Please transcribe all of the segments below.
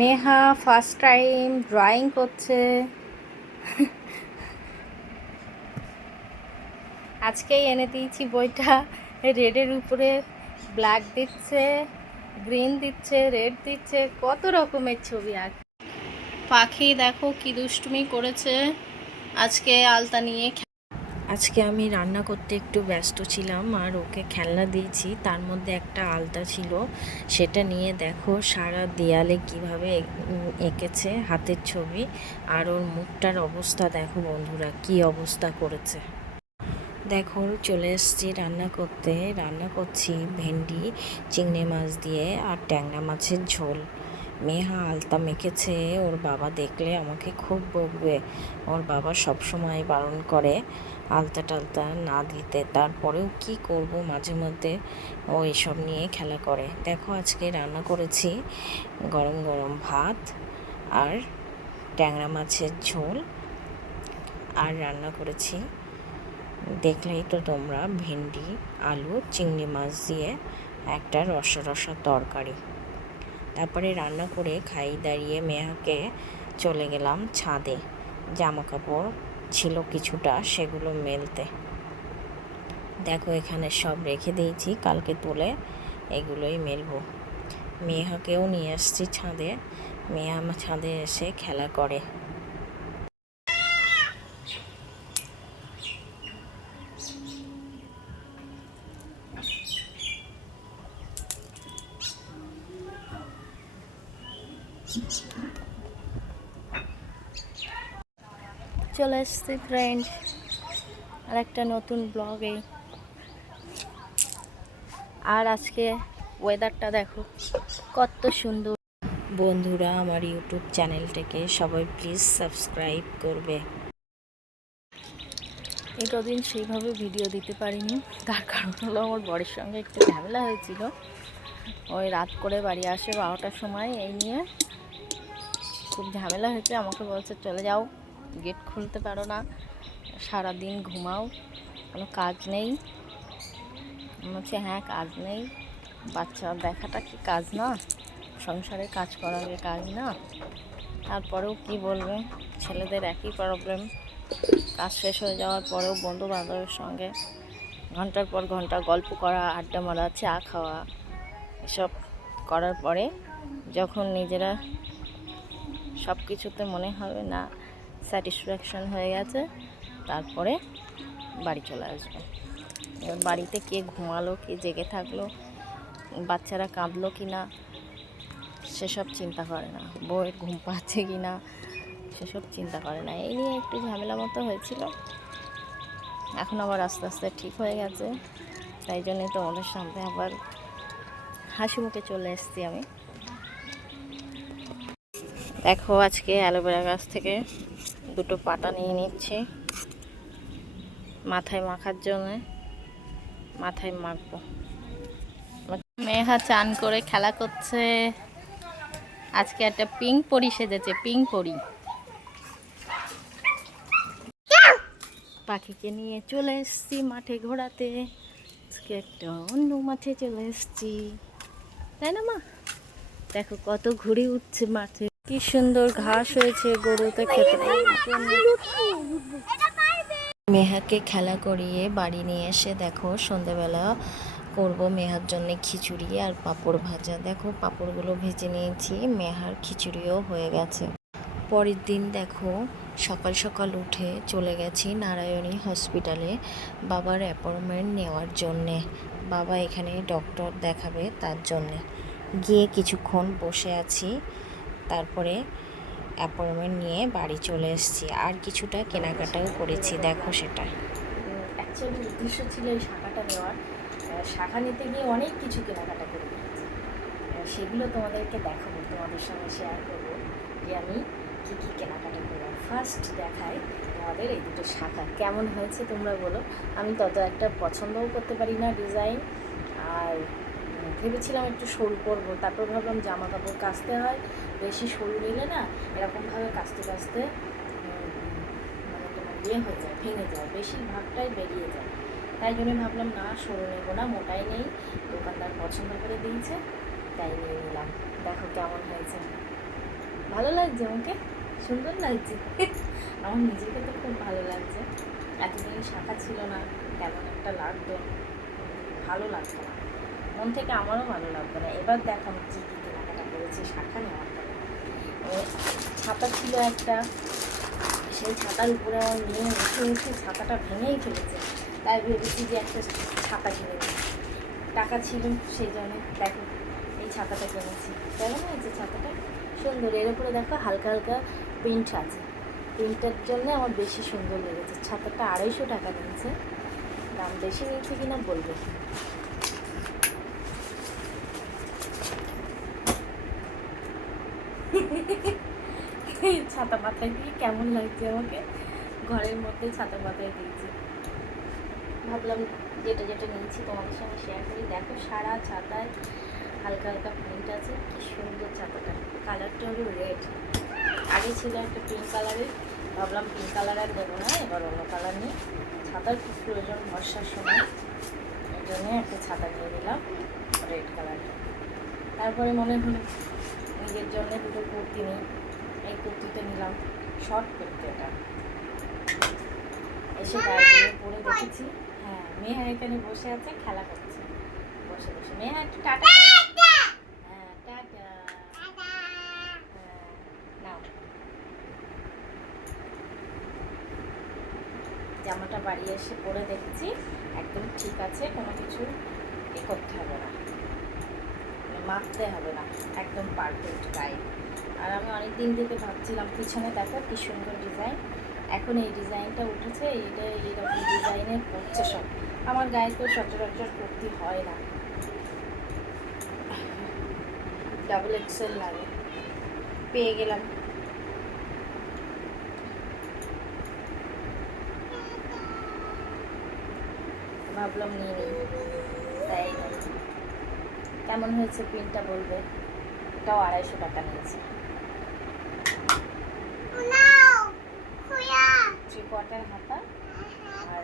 Meha first time drawing করছে। আজকেই এনে দিয়েছি বইটা। রেডের উপরে ব্ল্যাক দিচ্ছে, গ্রিন দিচ্ছে, রেড দিচ্ছে, কত রকমের ছবি আঁক। পাখি দেখো কি দুষ্টুমি করেছে আজকে আলতা নিয়ে। আজকে আমি রান্না করতে একটু ব্যস্ত ছিলাম আর ওকে খেলনা দিয়েছি, তার মধ্যে একটা আলতা ছিল, সেটা নিয়ে দেখো সারা দেয়ালে কিভাবে এঁকেছে হাতের ছবি। আর ওর মুখটার অবস্থা দেখো বন্ধুরা, কি অবস্থা করেছে দেখো। চলে এসেছি রান্না করছি ভেন্ডি চিংড়ি মাছ দিয়ে আর ট্যাংরা মাছের ঝোল। মেহা আলতা মেখেছে, ওর বাবা দেখলে আমাকে খুব বকবে। ওর বাবা সব সময় বারণ করে আলতা টালতা না দিতে, তারপরেও কি করব, মাঝে মধ্যে ও এসব নিয়ে খেলা করে। দেখো আজকে রান্না করেছি গরম গরম ভাত আর ট্যাংরা মাছের ঝোল, আর রান্না করেছি দেখলেই তো তোমরা ভেন্ডি আলু চিংড়ি মাছ দিয়ে একটা রসা রসা তরকারি। তারপরে রান্না করে খাই দাঁড়িয়ে মেয়াকে চলে গেলাম ছাদে, জামা কাপড় ছিল কিছুটা সেগুলো মেলতে। দেখো এখানে সব রেখে দিয়েছি, কালকে তুলে এগুলোই মেলবো। মেয়াকেও নিয়ে আসছি ছাদে, মেয়া আমার ছাদে এসে খেলা করে। চলে এসছি ফ্রেন্ড আর একটা নতুন ব্লগে। আর আজকে ওয়েদারটা দেখো কত সুন্দর। বন্ধুরা আমার ইউটিউব চ্যানেলটাকে সবাই প্লিজ সাবস্ক্রাইব করবে। এই কদিন সেইভাবে ভিডিও দিতে পারিনি, তার কারণ হলো আমার বরের সঙ্গে একটু ঝামেলা হয়েছিল। ওই রাত করে বাড়ি আসে 12টার সময়, এই নিয়ে খুব ঝামেলা হয়েছে। আমাকে বলছে চলে যাও, গেট খুলতে পারো না, সারাদিন ঘুমাও, কোনো কাজ নেই। বলছে হ্যাঁ কাজ নেই, বাচ্চা দেখাটা কি কাজ না, সংসারে কাজ করাবে কাজ না। তারপরেও কি বলবে, ছেলেদের একই প্রবলেম। কাজ শেষ হয়ে যাওয়ার পরেও বন্ধু বান্ধবের সঙ্গে ঘন্টার পর ঘন্টা গল্প করা, আড্ডা মারা, চা খাওয়া, এসব করার পরে যখন নিজেরা সব কিছুতে মনে হবে না স্যাটিসফ্যাকশন হয়ে গেছে, তারপরে বাড়ি চলে আসবে। এবার বাড়িতে কে ঘুমালো, কে জেগে থাকলো, বাচ্চারা কাঁদলো কি না সেসব চিন্তা করে না, বউয়ের ঘুম পাচ্ছে কি না সেসব চিন্তা করে না। এই নিয়ে একটু ঝামেলা মতো হয়েছিল, এখন আবার আস্তে আস্তে ঠিক হয়ে গেছে। তাই জন্যই তোমাদের সামনে আবার হাসি মুখে চলে এসেছি আমি। দেখো আজকে অ্যালোভেরা গাছ থেকে দুটো পাতা নিয়ে নিচ্ছি মাথায় মাখার জন্য, মাথায় মাখবো। মেহা চান করে খেলা করছে, আজকে একটা পিঙ্ক পরি সেজেছে, পিঙ্ক পরি। পাখিকে নিয়ে চলে এসেছি মাঠে ঘোরাতে, আজকে একটা অন্য মাঠে চলে এসেছি, তাই না মা? দেখো কত ঘুড়ি উঠছে মাঠে, কি সুন্দর ঘাস হয়েছে গরুতে খেতে। মেহাকে খেলা করিয়ে বাড়ি নিয়ে এসে দেখো সন্ধ্যাবেলা করব মেহার জন্য খিচুড়ি আর পাঁপড় ভাজা। দেখো পাঁপড়গুলো ভেজে নিয়েছি, মেহার খিচুড়িও হয়ে গেছে। পরের দিন দেখো সকাল সকাল উঠে চলে গেছি নারায়ণী হসপিটালে বাবার অ্যাপয়েন্টমেন্ট নেওয়ার জন্যে। বাবা এখানে ডক্টর দেখাবে, তার জন্যে গিয়ে কিছুক্ষণ বসে আছি, তারপরে অ্যাপয়েন্টমেন্ট নিয়ে বাড়ি চলে এসেছি। আর কিছুটা কেনাকাটাও করেছি, দেখো সেটা। অ্যাকচুয়ালি উদ্দেশ্য ছিল এই শাখাটা নেওয়ার, শাখা নিতে গিয়ে অনেক কিছু কেনাকাটা করে ফেলেছি, সেগুলো তোমাদেরকে দেখাবো, তোমাদের সঙ্গে শেয়ার করবো যে আমি কী কী কেনাকাটা করলাম। ফার্স্ট দেখাই তোমাদের এই দুটো শাখা কেমন হয়েছে তোমরা বলো। আমি তত একটা পছন্দও করতে পারি না ডিজাইন, আর ভেবেছিলাম একটু সরু করবো, তারপর ভাবলাম জামা কাপড় কাচতে হয়, বেশি সরু নিলে না এরকমভাবে কাচতে কাচতে মানে তোমার হয়ে যায়, ভেঙে যায়, বেশিরভাগটাই বেরিয়ে যায়। তাই জন্য ভাবলাম না সরু নেবো না, মোটাই নেই, দোকানদার পছন্দ করে দিয়েছে তাই নিয়ে নিলাম। দেখো কেমন হয়েছে। ভালো লাগছে আমাকে, সুন্দর লাগছে। আমার নিজেকে তো খুব ভালো লাগছে। এতদিন শাখা ছিল না, কেমন একটা লাগতো, ভালো লাগতো না, মন থেকে আমারও ভালো লাগতো না। এবার দেখো আমি কী কী কেনাকাটা করেছি শাখা নেওয়ার পরে। ছাতা ছিল একটা, সেই ছাতার উপরে আমার মেয়ে উঠে উঠে ছাতাটা ভেঙেই ফেলেছে, তাই ভেবেছি যে একটা ছাতা কিনে নিই। টাকা ছিল সেই জন্য দেখো এই ছাতাটা কিনেছি। কেমন হয়েছে ছাতাটা? সুন্দর। এর উপরে দেখো হালকা হালকা প্রিন্ট আছে, প্রিন্টের জন্য আমার বেশি সুন্দর লেগেছে। ছাতাটা 250 টাকা নিয়েছে, দাম বেশি নিয়েছে কিনা বলবে। ছাতা মাথায় দিয়ে কেমন লাগছে আমাকে, ঘরের মধ্যে ছাতা মাথায় দিয়েছি। ভাবলাম যেটা যেটা নিয়েছি তোমাদের সঙ্গে শেয়ার করি। দেখো সারা ছাতায় হালকা হালকা প্রিন্ট আছে, কি সুন্দর ছাতাটা। কালারটা হলো রেড, আগে ছিল একটা পিঙ্ক কালারের, ভাবলাম পিঙ্ক কালার আর দেবো না, এবার অন্য কালার নিয়ে। ছাতার খুব প্রয়োজন বর্ষার সময়, এই জন্য একটা ছাতা নিয়ে নিলাম রেড কালারটা। তারপরে মনে হলো নিজের জন্য দুটো কুর্তি নিই, এই কুর্তিটা নিলাম, শর্ট কুর্তি। এটা এসে গায়ে দিয়ে পরে দেখেছি, হ্যাঁ মেয়ে এখানে বসে আছে, খেলা করছে বসে বসে। মেয়ে একটু টাটা, হ্যাঁ টাটা, নাও। জামাটা বাড়ি এসে পরে দেখেছি একদম ঠিক আছে, কোনো কিছু করতে হবে না, মাপতে হবে না, একদম পারফেক্ট গায়ে। আর আমি অনেক দিন থেকে ভাবছিলাম, পিছনে দেখো কি সুন্দর ডিজাইন, এখন এই ডিজাইনটা উঠেছে, এইটা এইরকম ডিজাইনের পড়ছে সব। আমার গায়ে তো সচরাচর কুর্তি হয় না, ডাবল এক্সেল লাগে, পেয়ে গেলাম। ভাবলাম নিয়ে নিই, তাই কেমন হয়েছে প্রিন্টটা বলবে। এটাও 250 টাকা নিয়েছে। 3/4 হাতা আর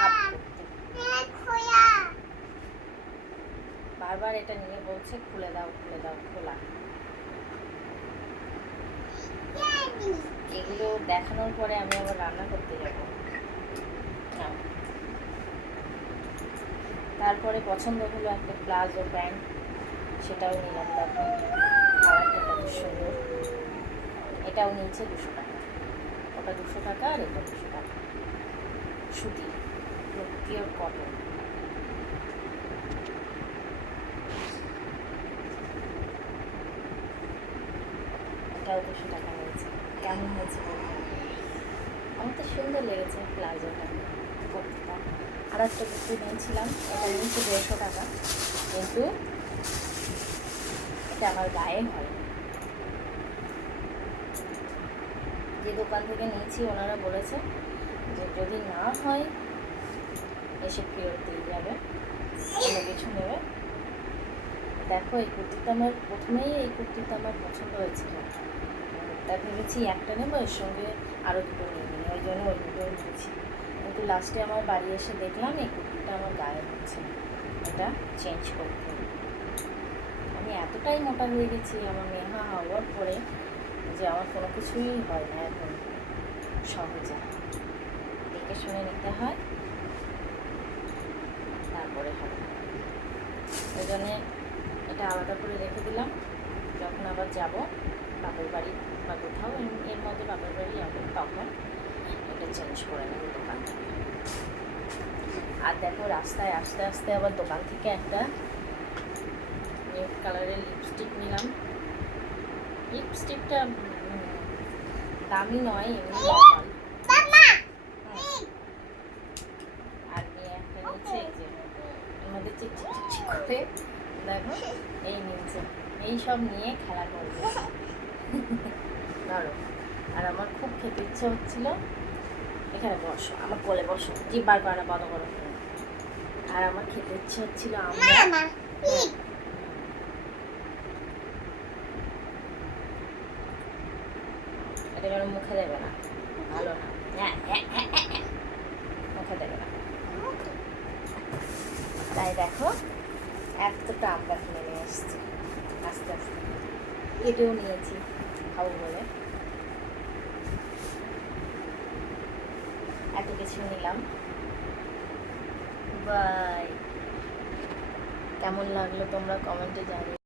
হাফ কুর্তি। বারবার এটা নিয়ে বলছে খুলে দাও খুলে দাও, খোলা। এগুলো দেখানোর পরে আমি আবার রান্না করতে যাব। তারপরে পছন্দ হলো একটা প্লাজো প্যান্ট, সেটাও নিলাম। দেখো কালারটা কত সুন্দর, এটাও নিয়েছে 200 টাকা। ওটা 200 টাকা আর এটা 200 টাকা। সুতি, পিওর কটন। এটাও 200 টাকা নিয়েছে। কেমন হয়েছে বলুন? আমার তো সুন্দর লেগেছে প্লাজোটা, কুর্তিটা। আর একটা কুর্তি নিয়েছিলাম, এটা নিয়েছে 150 টাকা, কিন্তু এটা আমার গায়ে হয়। যে দোকান থেকে নিয়েছি ওনারা বলেছে যে যদি না হয় এসে ফেরত দিয়ে যাবে, অন্য কিছু নেবে। দেখো এই কুর্তিটা আমার এই কুর্তিটা আমার পছন্দ হয়েছিল, তাই ভেবেছি একটা নেবো, এর সঙ্গে আরও দুটো নিয়ে নিই, ওই জন্য ওই দুটো নিয়েছি। কিন্তু লাস্টে আমার বাড়ি এসে দেখলাম এই কুর্তিটা আমার গায়ে হচ্ছে, এটা চেঞ্জ করতে হবে। আমি এতটাই মোটা হয়ে গেছি আমার মেহা হওয়ার পরে যে আমার কোনো কিছুই হয় না এখন সহজে, দেখে শুনে নিতে হয়, তারপরে হবে। ওই জন্যে এটা আলাদা করে রেখে দিলাম, যখন আবার যাব বাপের বাড়ি বা কোথাও এর মধ্যে বাপের বাড়ি যাবো তখন এটা চেঞ্জ করে নেব দোকান থেকে। আর দেখো রাস্তায় আস্তে আস্তে আবার দোকান থেকে একটা রেড কালারের লিপস্টিক নিলাম। লিপস্টিকটা দামি নয়, এমনি নর্মাল। আর নিয়ে একটা নিচে এই যে এর মধ্যে চিকচিক চিকচিক করে দেখো এই নিচে এই সব নিয়ে খেলা করবে ধরো। আর আমার খুব খেতে ইচ্ছে হচ্ছিল, এখানে বসো আমার কোলে বসো, জিভ বার করে না, বন্ধ করো। আর আমার খেতে ইচ্ছে হচ্ছিল আমরা, এটা যেন মুখে দেবে না, ভালো না, মুখে দেবে না। তাই দেখো এতটা আমরা কিনে নিয়ে এসছি, আস্তে আস্তে কেটেও নিয়েছি। দেখাবো বলে এত কিছু নিলাম। বাই। কেমন লাগলো তোমরা কমেন্টে জানিও।